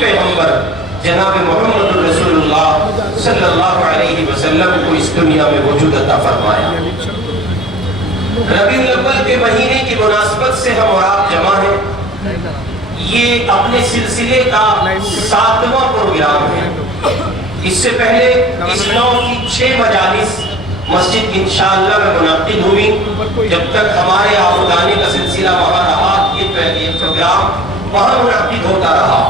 پیغمبر جناب محمد رسول اللہ صلی اللہ علیہ وسلم کو اس دنیا میں وجود عطا فرمایا۔ ربیع الاول کے مہینے کی مناسبت سے ہم اور آپ جمع ہیں۔ یہ اپنے سلسلے کا 7واں پروگرام ہے۔ اس سے پہلے اس نوع کی 6 مجالس مسجد انشاءاللہ میں منعقد ہوئی۔ جب تک ہمارے آبادانی کا سلسلہ وہاں رہا یہ پروگرام وہاں منعقد ہوتا رہا۔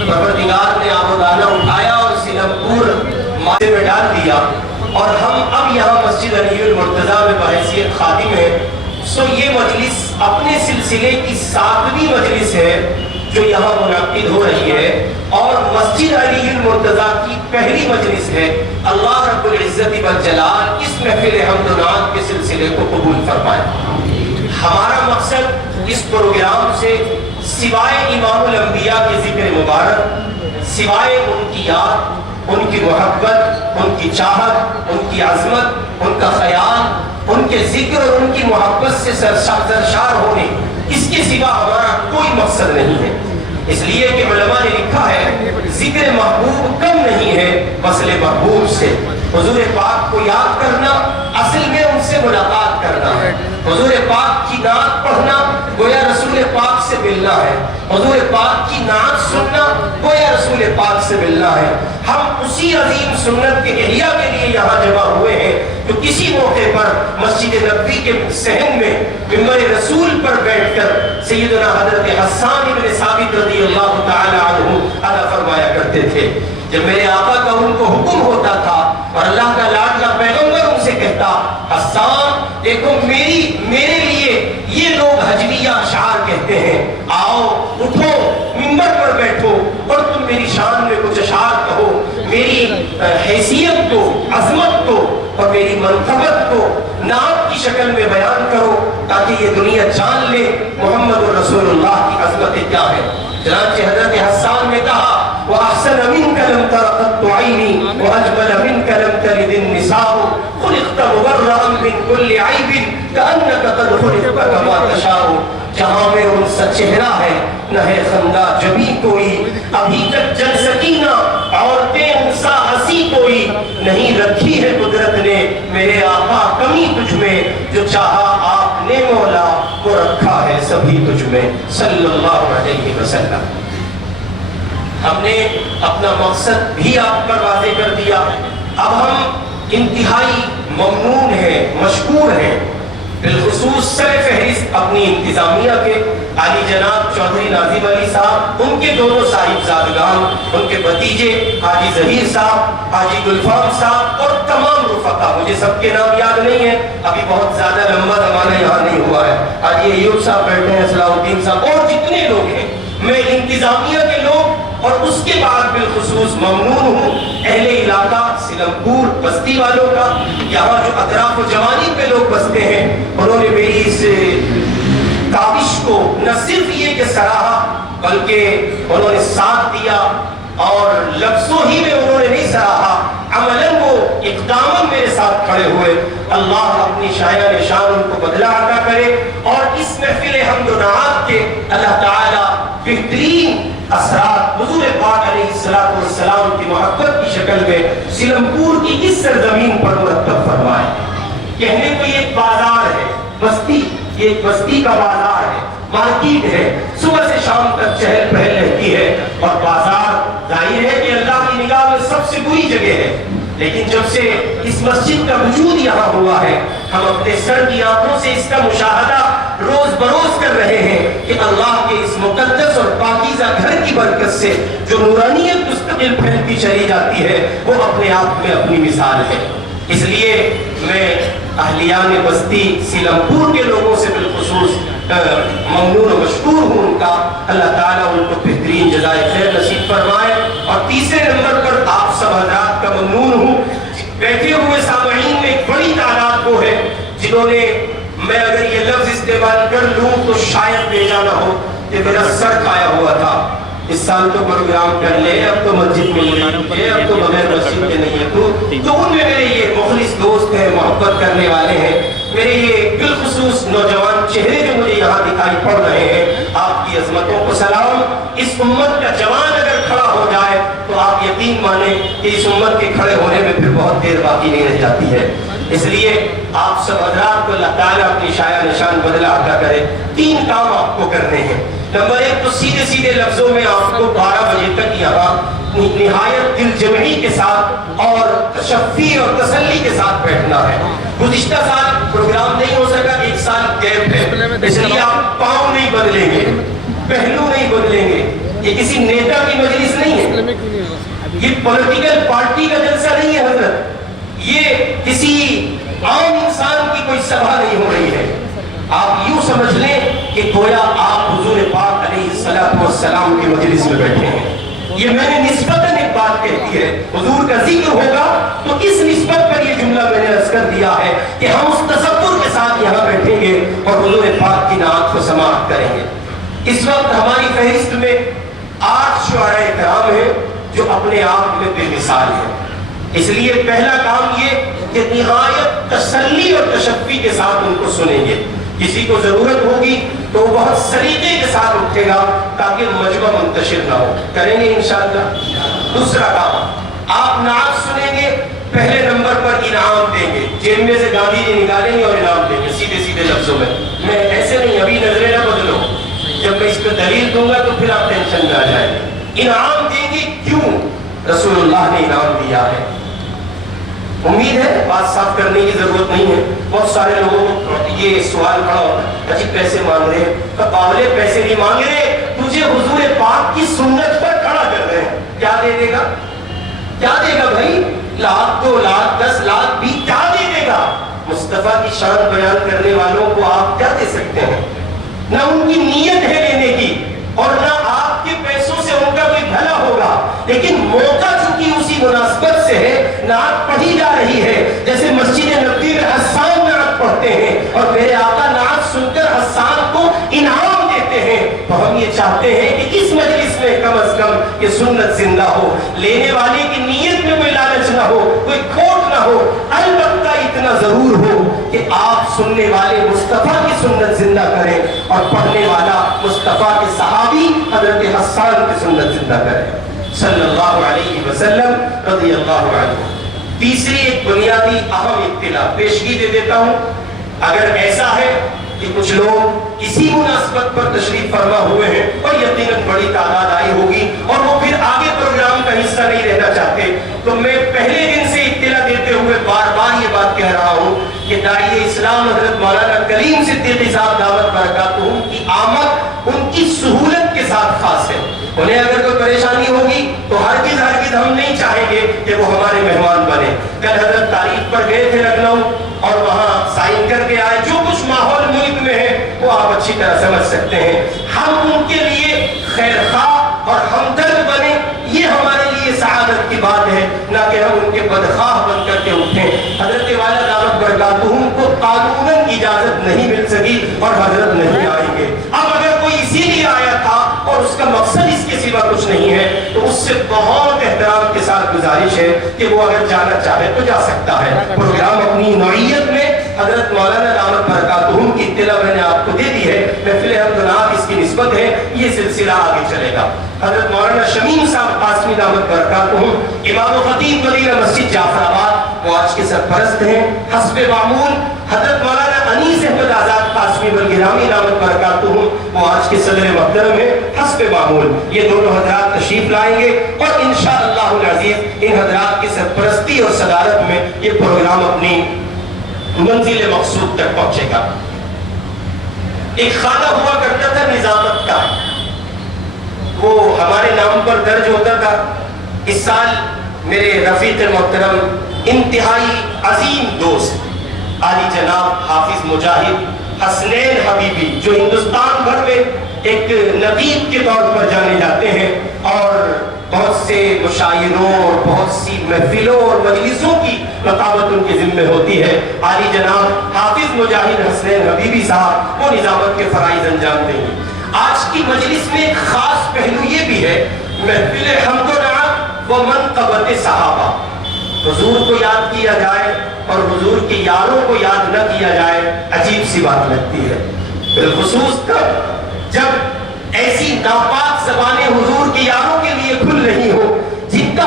پروردگار نے آبادانہ اٹھایا اور سیلمپور مادے میں ڈال دیا، اور ہم اب یہاں مسجد علی المرتضیٰ میں بحیثیت خادم ہیں۔ سو یہ مجلس اپنے سلسلے کی 7ویں مجلس ہے جو یہاں منعقد ہو رہی ہے، اور مسجد علی المرتضیٰ کی پہلی مجلس ہے۔ اللہ رب العزت والجلال اس محفل حمد و نعت کے سلسلے کو قبول فرمائے۔ ہمارا مقصد اس پروگرام سے سوائے امام الانبیاء کے ذکر مبارک، سوائے ان کی یاد، ان کی محبت، ان کی چاہت، ان کی عظمت، ان کا خیال، ان کے ذکر اور ان کی محبت سے سرشار ہونے، اس کے سوا ہمارا کوئی مقصد نہیں ہے۔ اس لیے کہ علماء نے لکھا ہے ذکر محبوب کم نہیں ہے وصل محبوب سے۔ حضور پاک کو یاد کرنا اصل میں ان سے ملاقات کرنا ہے۔ حضور پاک کی نعت پڑھنا گویا رسول پاک سے ملنا ہے۔ حضور پاک کی نعت سننا گویا رسول پاک سے ملنا ہے۔ ہم اسی عظیم سنت کے احیاء کے لیے یہاں جمع ہوئے ہیں جو کسی موقع پر مسجد نبوی کے صحن میں منبر رسول پر بیٹھ کر سیدنا حضرت حسان ابن ثابت رضی اللہ تعالی عنہ ادا فرمایا کرتے تھے۔ جب میرے آقا کا ان کو حکم ہوتا تھا اور اللہ کا لاڈلا پیغمبر ان سے کہتا، حسان دیکھو میرے لیے یہ لوگ حجویہ اشعار کہتے ہیں، آؤ اٹھو منبر پر بیٹھو اور تم میری شان میں کچھ اشعار کہو، میری حیثیت کو، عظمت کو اور میری منقبت کو نعت کی شکل میں بیان کرو تاکہ یہ دنیا جان لے محمد رسول اللہ کی عظمت کیا ہے۔ چنانچہ حضرت حسان نے کہا، وَأَحْسَنَ مِنْكَ لَمْ تَرَ قَطُّ عَيْنِي وَأَجْمَلَ مِنْكَ لَمْ تَلِدِ النِّسَاءُ خُلِقْتَ مُبَرَّأً مِنْ كُلِّ عَيْبٍ كَأَنَّكَ قَدْ خُلِقْتَ كَمَا تَشَاءُ۔ جہاں میں ان سا چہرہ ہے نہ ہے خندہ جبیں کوئی، ابھی تک جل سکینہ عورتیں ان سا ہنسی کوئی، نہیں رکھی ہے قدرت نے میرے آقا کمی تجھ میں، جو چاہا آپ نے مولا وہ رکھا ہے سبھی تجھ میں صلی اللہ علیہ وسلم۔ ہم نے اپنا مقصد بھی آپ پر واضح کر دیا۔ اب ہم انتہائی ممنون ہیں، مشکور ہیں، بالخصوص سر فہرست اپنی انتظامیہ کے علی جناب چودھری ناظم علی صاحب، ان کے دونوں صاحبزادگان، ان کے بھتیجے حاجی ظہیر صاحب، حاجی گلفام صاحب اور تمام رفقا، مجھے سب کے نام یاد نہیں ہے، ابھی بہت زیادہ لمبا زمانہ یہاں نہیں ہوا ہے، حاجی ایوب صاحب بیٹھے ہیں، صلاح الدین صاحب اور جتنے لوگ ہیں، میں انتظامیہ کے لوگ اور اس کے بعد بالخصوص ممنون ہوں اہل علاقہ سیلمپور بستی والوں کا، یہاں جو اطراف و جوانب پہ لوگ بستے ہیں، انہوں نے میری اس کاوش کو نہ صرف یہ کہ سراہا بلکہ انہوں نے ساتھ دیا، اور لفظوں ہی میں انہوں نے نہیں سراہا، عملاً وہ اقداماً میرے ساتھ کھڑے ہوئے۔ اللہ اپنی شایع نشان ان کو بدلہ عطا کرے، اور اس محفل حمد و نعت کے اللہ تعالیٰ بہترین اثرات حضور پاک علیہ السلام کی محبت کی شکل میں سیلمپور کی اس سرزمین پر مرتب فرمائے۔ کہنے کو یہ ایک بازار ہے، بستی، یہ ایک بستی کا بازار ہے، مارکیٹ ہے، صبح سے شام تک چہل پہل رہتی ہے، اور بازار ظاہر ہے کہ اللہ کی نگاہ میں سب سے بری جگہ ہے، لیکن جب سے اس مسجد کا وجود یہاں ہوا ہے، ہم اپنے سر کی آنکھوں سے اس کا مشاہدہ روز بروز کر رہے ہیں کہ اللہ کے اس مقدس اور پاکیزہ گھر کی برکت سے جو نورانیت مستقل پھیلتی چلی جاتی ہے وہ اپنے آپ میں اپنی مثال ہے۔ اس لیے میں اہلیان بستی سیلمپور کے لوگوں سے بالخصوص ممنون و مشکور ہوں ان کا، اللہ تعالیٰ ان کو بہترین جزائے خیر نصیب فرمائے۔ اور تیسرے نمبر پر آپ سب حضرات کا ممنون ہوں، بیٹھے ہوئے سامعین میں ایک بڑی تعداد وہ ہے جنہوں نے، میں اگر یہ لفظ استعمال کر لوں تو شاید بھیجا نہ ہو کہ میرا سر کھایا ہوا تھا، اس سال تو پروگرام کر لے، اب تو مسجد میں نہیں، اب تو بغیر مسجد کے نہیں ہے، تو ان میں میرے یہ مخلص دوست ہیں، محبت کرنے والے ہیں، میرے یہ بالخصوص نوجوان چہرے جو مجھے یہاں دکھائی پڑ رہے ہیں، آپ کی عظمتوں کو سلام۔ اس امت کا جوان اگر کھڑا ہو آپ یقین مانیں کہ اس امت کے کھڑے ہونے میں پھر بہت دیر باقی نہیں رہ جاتی ہے۔ اس لیے آپ سب حضرات کو اللہ تعالیٰ اپنی شایع نشان بدلہ عطا کرے۔ 3 کام آپ کو کرنے ہیں۔ نمبر 1 تو سیدھے سیدھے لفظوں میں آپ کو 12 بجے تک یہاں نہایت دل جمعی کے ساتھ اور تشفی اور تسلی کے ساتھ بیٹھنا ہے۔ گزشتہ سال پروگرام نہیں ہو سکا، 1 سال گیپ ہے، اس لیے آپ پاؤں نہیں بدلیں گے، پہلو نہیں بدلیں گے۔ یہ کسی نیتا کی مجلس نہیں ہے، یہ پولیٹیکل پارٹی کا جلسہ نہیں ہے حضرت، یہ کسی عام انسان کی کوئی سبھا نہیں ہو رہی ہے۔ آپ یوں سمجھ لیں کہ گویا آپ حضور پاک علیہ السلام کی مجلس میں بیٹھے ہیں۔ یہ میں نے نسبتاً ایک بات کہتی ہے، حضور کا ذکر ہوگا تو اس نسبت پر یہ جملہ میں نے عرض کر دیا ہے کہ ہم اس تصور کے ساتھ یہاں بیٹھیں گے اور حضور پاک کی نعت کو سماعت کریں گے۔ اس وقت ہماری فہرست میں 8 شعراء کرام ہیں جو اپنے آپ میں بے مثال ہیں۔ اس لیے پہلا کام یہ کہ نہایت تسلی اور تشفی کے ساتھ ان کو سنیں گے۔ کسی کو ضرورت ہوگی تو وہ بہت سلیقے کے ساتھ اٹھے گا تاکہ مجمع منتشر نہ ہو، کریں گے انشاءاللہ۔ دوسرا کام، آپ نعت سنیں گے، پہلے نمبر پر انعام دیں گے، جیب میں سے گاندھی جی نکالیں گے اور انعام دیں گے سیدھے سیدھے لفظوں میں ایسے نہیں، ابھی نظریں نہ بدلو، جب میں اس پہ دلیل دوں گا تو پھر آپ ٹینشن میں آ جائیں گے۔ انعام دیں گے، کیوں؟ رسول اللہ نے انعام دیا ہے۔ امید ہے بات صاف کرنے کی ضرورت نہیں ہے۔ بہت سارے لوگوں کو یہ سوال کھڑا ہوتا ہے، اجی پیسے مانگ رہے ہیں، قابلے پیسے نہیں مانگ رہے، تجھے حضور پاک کی سنت پر کھڑا کر رہے ہیں، کیا دے دے گا؟ کیا دے گا بھائی؟ 1,00,000 2,00,000 10,00,000 بھی کیا دے دے گا؟ مصطفیٰ کی شان بیان کرنے والوں کو آپ کیا دے سکتے ہیں؟ نہ ان کی نیت ہے لینے کی اور نہ آپ کے پیسوں سے ان کا کوئی بھلا ہوگا، لیکن موقع چونکہ اسی مناسبت سے ہے، نعت پڑھی جا رہی ہے۔ جیسے مسجد نبوی میں حسان نعت پڑھتے ہیں اور میرے آقا نعت سن کر حسان کو انعام دیتے ہیں، تو ہم یہ چاہتے ہیں کہ اس مجلس میں کم از کم یہ سنت زندہ ہو، لینے والے کی نیت میں کوئی لالچ نہ ہو، کوئی کھوٹ نہ ہو، البتہ اتنا ضرور ہو کہ آپ سننے والے مصطفیٰ کی سنت زندہ کریں اور پڑھنے والا مصطفیٰ کے صحابی حضرت حسان کی سنت زندہ کریں صلی اللہ علیہ وسلم رضی اللہ عنہ۔ تیسری ایک بنیادی اہم اطلاع پیشگی دے دیتا ہوں، اگر ایسا ہے کہ کچھ لوگ اسی مناسبت پر تشریف فرما ہوئے ہیں اور یقیناً بڑی تعداد آئی ہوگی اور وہ پھر آگے پروگرام کا حصہ نہیں رہنا چاہتے، تو میں پہلے دن سے اطلاع دیتے ہوئے بار بار یہ بات کہہ رہا ہوں کہ داعی اسلام حضرت مولانا کریم صدیقی صاحب دعوت برکاتہم کی آمد ان کی سہولت کے ساتھ خاص ہے۔ انہیں اگر کوئی پریشانی ہوگی تو ہرگز ہم نہیں چاہیں گے کہ وہ ہمارے مہمان بنے۔ کل حضرت تاریخ پر گئے تھے لکھنؤ اور وہاں سائن کر کے آئے، جو کچھ ماحول ملک میں ہے وہ آپ اچھی طرح سمجھ سکتے ہیں۔ ہم ان کے لیے خیر خواہ اور ہمدرد بنے، یہ ہمارے لیے سعادت کی بات ہے، نہ کہ ہم ان کے بدخواہ بن کر کے اٹھیں۔ حضرت والا دعوت برکاتہم کو قانوناً اجازت نہیں مل سکی اور حضرت نہیں آئیں گے۔ اب اگر کوئی اسی لیے آیا تھا اور اس کا مقصد اس کے سوا کچھ نہیں ہے تو اس سے بہت احترام کے ساتھ گزارش ہے کہ وہ اگر جانا چاہے تو جا سکتا ہے۔ پروگرام اپنی نوعیت میں حضرت مولانا دعوت برکاتہم کی اطلاع میں نے آپ کو دے دی ہے، محفل حمد و نعت اس کی نسبت ہے، یہ سلسلہ آگے چلے گا۔ حضرت مولانا شمیم صاحب قاسمی دعوت برکاتہم امام و خطیب مدینہ مسجد جعفر آباد، وہ آج کے سرپرست ہیں۔ حسب معمول حضرت مولانا انیس احمد آزاد قاسمی بلگرامی دعوت برکاتہم، وہ آج کے صدر محترم ہیں۔ حسب معمول یہ دونوں حضرات تشریف لائیں گے اور انشاءاللہ العزیز ان حضرات کی سرپرستی اور صدارت میں یہ پروگرام اپنی منزل مقصود تک پہنچے گا۔ ایک خانہ ہوا کرتا تھا نظامت کا، وہ ہمارے نام پر درج ہوتا تھا۔ اس سال میرے رفیق محترم انتہائی عظیم دوست عالی جناب حافظ مجاہد حسنین حبیبی، جو ہندوستان بھر میں ایک نبیب کے طور پر جانے جاتے ہیں اور بہت سے مشاعروں اور بہت سی محفلوں اور مجلسوں کی رقابت ان کے ذمہ ہوتی ہے، عالی جناب حافظ مجاہد حسنین حبیبی صاحب وہ نظامت کے فرائض انجام دیں گے۔ آج کی مجلس میں ایک خاص پہلو یہ بھی ہے، محفل حمد و نعت و منقبت صحابہ، حضور کو یاد کیا جائے اور حضور کے یاروں کو یاد نہ کیا جائے، عجیب سی بات لگتی ہے، بالخصوص تب جب ایسی ناپاک زبانیں حضور کے یاروں کے لیے کھل رہی ہو جن کا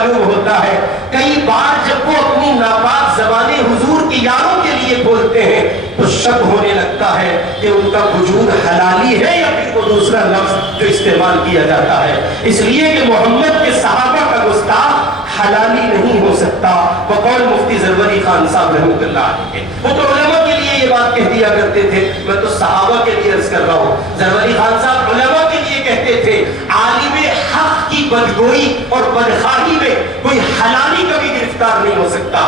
معلوم ہوتا ہے کئی بار جب وہ اپنی ناپاک زبانیں حضور کی یاروں کے لیے کھولتے ہیں تو شک ہونے لگتا ہے کہ ان کا وجود حلالی ہے یا پھر وہ دوسرا لفظ جو استعمال کیا جاتا ہے، اس لیے کہ محمد کے صحابہ کا گستاخ حلالی نہیں ہو سکتا۔ بقول مفتی زروری خان صاحب رحمۃ اللہ علیہ، وہ تو علماء کے لیے یہ بات کہہ دیا کرتے تھے، میں تو صحابہ کے لیے عرض کر رہا ہوں۔ زروری خان صاحب علماء کے لیے کہتے تھے عالم حق کی بدگوئی اور بدخواہی میں کوئی حلالی کبھی گرفتار نہیں ہو سکتا،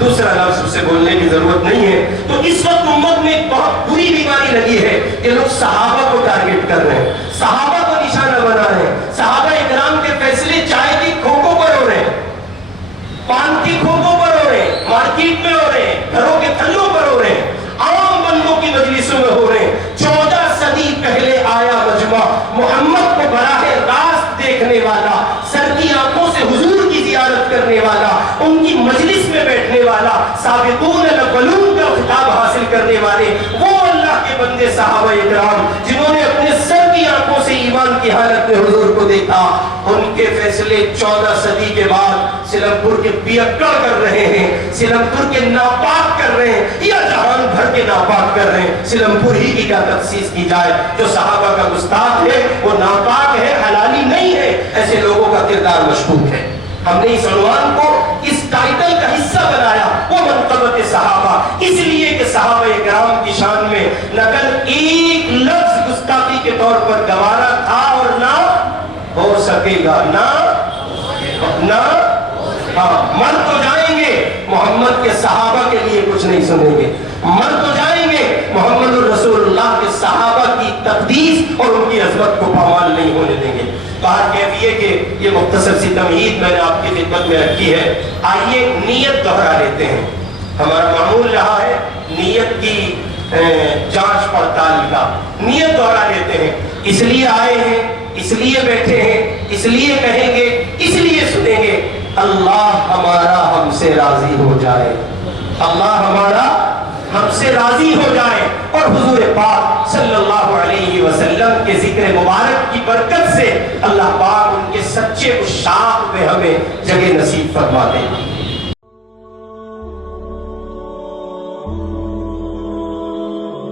دوسرا لفظ اسے بولنے کی ضرورت نہیں ہے۔ تو اس وقت امت میں ایک بہت بری بیماری لگی ہے کہ لوگ صحابہ کو ٹارگٹ کر رہے ہیں، صحابہ کو نشانہ بنا رہے ہیں، صحابہ اکرام کے فیصلے چائے کی کھوکوں پر ہو رہے ہیں، پان کی کھوکوں پر ہو رہے ہیں، مارکیٹ میں ہو رہے ہیں، گھروں کے تھلوں پر ہو رہے ہیں، عام بندوں کی مجلسوں میں ہو رہے ہیں۔ 14 صدی پہلے آیا مجمع، محمد کو براہ راست دیکھنے والا، سر کی آنکھوں سے حضور کی زیارت کرنے والا، ان کی مجلس میں بیٹھنے والا، سابقون الاولون کا خطاب حاصل کرنے والے وہ اللہ کے بندے صحابہ اکرام جنہوں نے اپنے سر کی آنکھوں سے ایمان کی حالت میں حضور کو دیکھا، ان کے فیصلے 14 صدی کے بعد سیلم پور کے پیکڑ کر رہے ہیں، سیلم پور کے ناپاک کر رہے ہیں یا جہان بھر کے ناپاک کر رہے ہیں۔ سیلم پور ہی کی کیا تخصیص کی جائے، جو صحابہ کا گستاخ ہے وہ ناپاک ہے، حلالی نہیں ہے، ایسے لوگوں کا کردار مشکوک ہے۔ ہم نے اس عنوان کو اس ٹائٹل کا حصہ بنایا، وہ منقبت صحابہ، اس لیے کہ صحابہ اکرام کی شان میں نقل ایک لفظ گستاخی کے طور پر گوارا تھا اور نہ ہو سکے گا، نہ مر تو جائیں گے، محمد کے صحابہ کے لیے کچھ نہیں سنیں گے، مر تو جائیں گے، محمد الرسول اللہ کے صحابہ کی تقدیس اور ان کی عظمت کو پامال نہیں ہونے دیں گے۔ بات کہتی ہے کہ یہ مختصر سی تمہید میں نے آپ کی خدمت میں رکھی ہے، آئیے نیت دہرا لیتے ہیں۔ ہمارا معمول رہا ہے نیت کی جانچ پڑتال کا، نیت دہرا لیتے ہیں، اس لیے آئے ہیں، اس لیے بیٹھے ہیں، اس لیے کہیں گے، اس لیے سنیں گے، اللہ ہمارا ہم سے راضی ہو جائے، اللہ ہمارا ہم سے راضی ہو جائے، اور حضور پاک صلی اللہ علیہ وسلم کے ذکر مبارک کی برکت سے اللہ پاک ان کے سچے اشاق میں ہمیں جگہ نصیب فرما دے۔